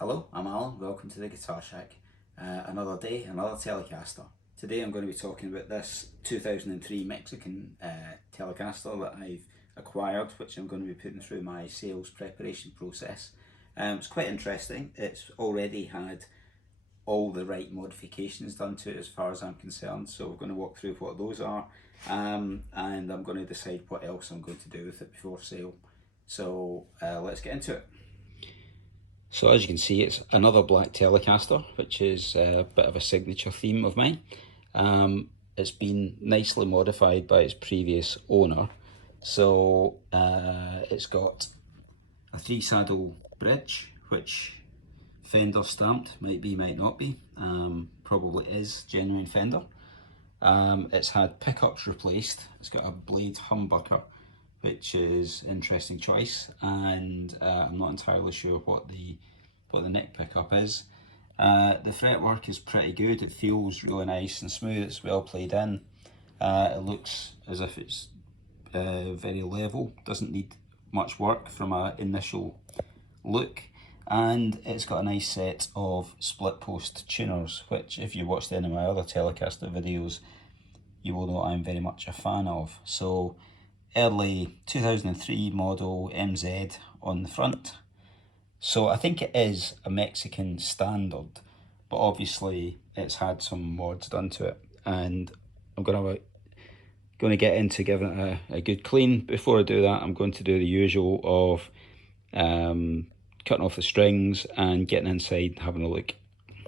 Hello, I'm Alan. Welcome to the Guitar Shack. Another day, another Telecaster. Today I'm going to be talking about this 2003 Mexican Telecaster that I've acquired, which I'm going to be putting through my sales preparation process. It's quite interesting. It's already had all the right modifications done to it as far as I'm concerned, so we're going to walk through what those are, and I'm going to decide what else I'm going to do with it before sale. So let's get into it. So as you can see, it's another black Telecaster, which is a bit of a signature theme of mine. It's been nicely modified by its previous owner. So it's got a 3-saddle bridge, which Fender stamped, might be, might not be, probably is genuine Fender. It's had pickups replaced. It's got a blade humbucker, which is an interesting choice, and I'm not entirely sure what the neck pickup is. The fretwork is pretty good. It feels really nice and smooth. It's well played in. It looks as if it's very level. Doesn't need much work from an initial look. And it's got a nice set of split post tuners, which if you watched any of my other Telecaster videos, you will know I'm very much a fan of. So early 2003 model MZ on the front. So I think it is a Mexican standard, but obviously it's had some mods done to it, and I'm going to get into giving it a good clean. Before I do that, I'm going to do the usual of cutting off the strings and getting inside, having a look.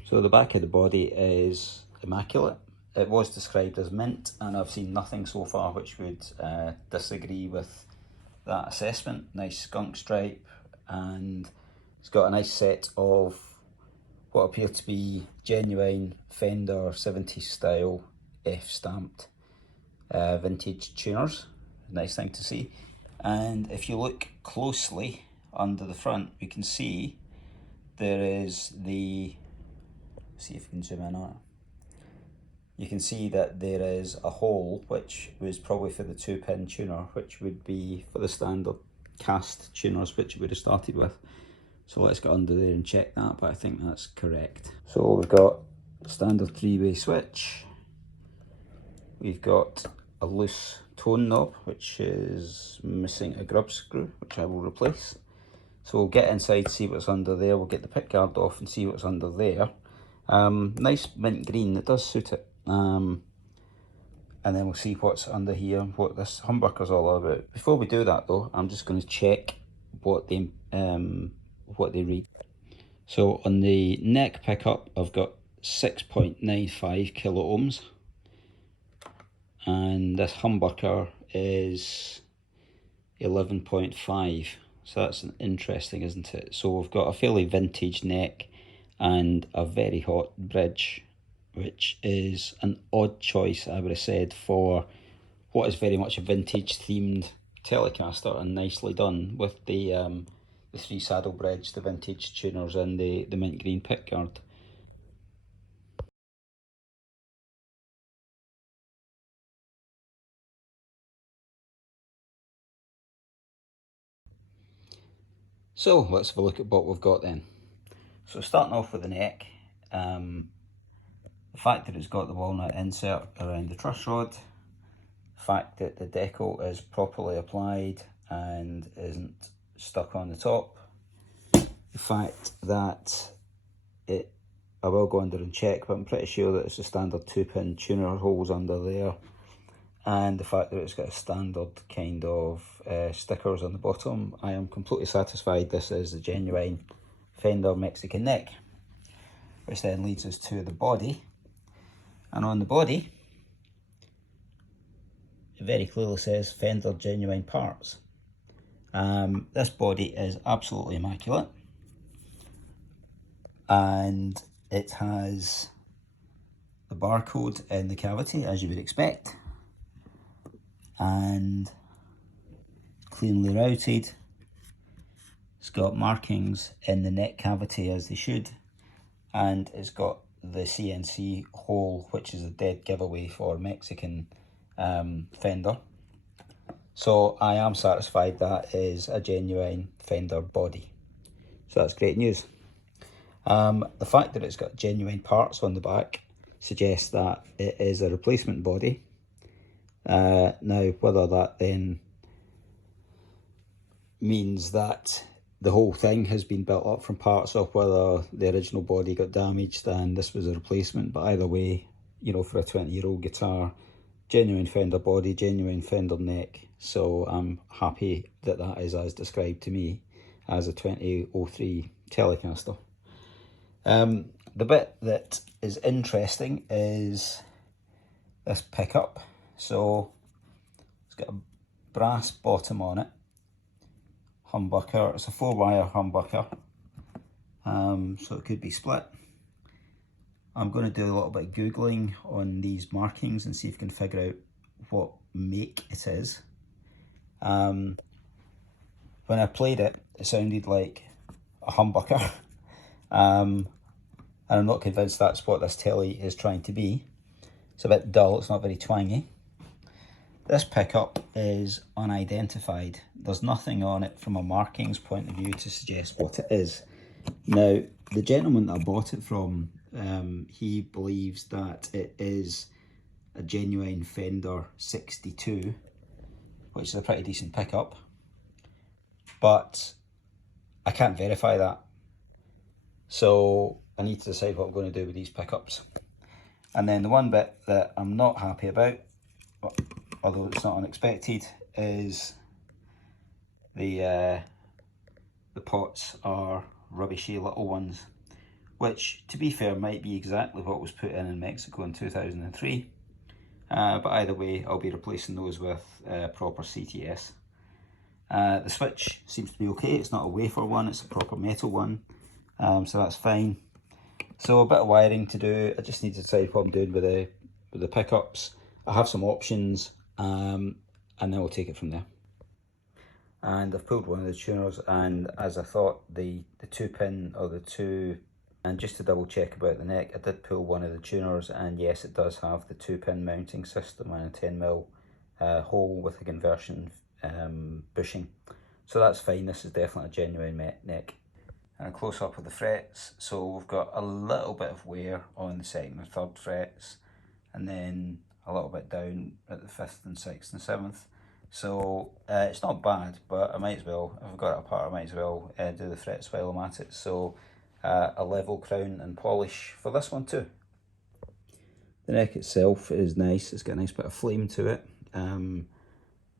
So the back of the body is immaculate. It was described as mint, and I've seen nothing so far which would disagree with that assessment. Nice skunk stripe, and it's got a nice set of what appear to be genuine Fender 70s style F-stamped vintage tuners. Nice thing to see. And if you look closely under the front, we can see there is see if we can zoom in on it. You can see that there is a hole which was probably for the 2-pin tuner, which would be for the standard cast tuners which it would have started with. So let's get under there and check that, but I think that's correct. So we've got a standard 3-way switch. We've got a loose tone knob, which is missing a grub screw, which I will replace. So we'll get inside, see what's under there. We'll get the pickguard off and see what's under there. Nice mint green, it does suit it. And then we'll see what's under here, what this humbucker's all about. Before we do that though, I'm just going to check what they read. So on the neck pickup, I've got 6.95 kilo ohms, and this humbucker is 11.5. So that's interesting, isn't it? So we've got a fairly vintage neck and a very hot bridge, which is an odd choice, I would have said, for what is very much a vintage themed Telecaster, and nicely done with the 3-saddle bridge, the vintage tuners, and the mint green pickguard. So let's have a look at what we've got then. So starting off with the neck, the fact that it's got the walnut insert around the truss rod, the fact that the decal is properly applied and isn't stuck on the top, the fact that I will go under and check, but I'm pretty sure that it's a standard 2-pin tuner holes under there, and the fact that it's got a standard kind of stickers on the bottom. I am completely satisfied this is a genuine Fender Mexican neck, which then leads us to the body. And on the body, it very clearly says Fender Genuine Parts. This body is absolutely immaculate, and it has the barcode in the cavity, as you would expect, and cleanly routed. It's got markings in the neck cavity as they should, and it's got the CNC hole, which is a dead giveaway for Mexican Fender. So I am satisfied that is a genuine Fender body. So that's great news. The fact that it's got genuine parts on the back suggests that it is a replacement body. Now, whether that then means that the whole thing has been built up from parts, or whether the original body got damaged and this was a replacement, but either way, you know, for a 20-year-old guitar, genuine fender body, genuine fender neck. So I'm happy that that is as described to me as a 2003 Telecaster. The bit that is interesting is this pickup. So it's got a brass bottom on it, humbucker. It's a 4-wire humbucker, so it could be split. I'm going to do a little bit of googling on these markings and see if I can figure out what make it is. When I played it, it sounded like a humbucker, and I'm not convinced that's what this telly is trying to be. It's a bit dull, it's not very twangy. This pickup is unidentified. There's nothing on it from a markings point of view to suggest what it is. Now, the gentleman that I bought it from, he believes that it is a genuine Fender 62, which is a pretty decent pickup, but I can't verify that. So I need to decide what I'm going to do with these pickups. And then the one bit that I'm not happy about, although it's not unexpected, is the pots are rubbishy little ones, which, to be fair, might be exactly what was put in Mexico in 2003. But either way, I'll be replacing those with proper CTS. The switch seems to be okay. It's not a wafer one, it's a proper metal one, so that's fine. So a bit of wiring to do. I just need to decide what I'm doing with the pickups. I have some options, and then we'll take it from there. And I've pulled one of the tuners, and as I thought, the 2-pin, or the two, and just to double check about the neck, I did pull one of the tuners, and yes, it does have the 2-pin mounting system and a 10mm hole with a conversion bushing. So that's fine. This is definitely a genuine neck. And a close up of the frets. So we've got a little bit of wear on the 2nd and 3rd frets, and then a little bit down at the 5th and 6th and 7th. So it's not bad, but I might as well, if I've got it apart, I might as well do the frets while I'm at it. So a level crown and polish for this one too. The neck itself is nice. It's got a nice bit of flame to it.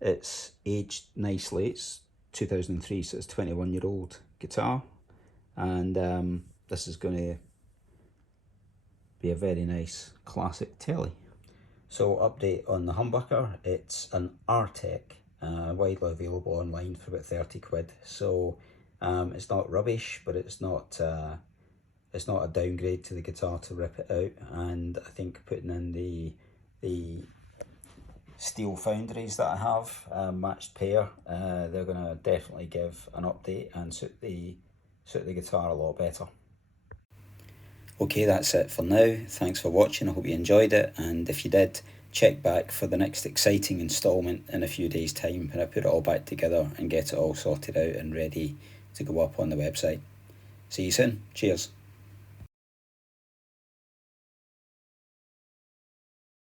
It's aged nicely. It's 2003, so it's a 21-year-old guitar. And this is going to be a very nice classic telly. So update on the humbucker, it's an Artec, widely available online for about 30 quid. So it's not rubbish, but it's not a downgrade to the guitar to rip it out. And I think putting in the steel foundries that I have, matched pair, they're going to definitely give an update and suit the guitar a lot better. Okay, that's it for now. Thanks for watching. I hope you enjoyed it, and if you did, check back for the next exciting instalment in a few days' time when I put it all back together and get it all sorted out and ready to go up on the website. See you soon. Cheers.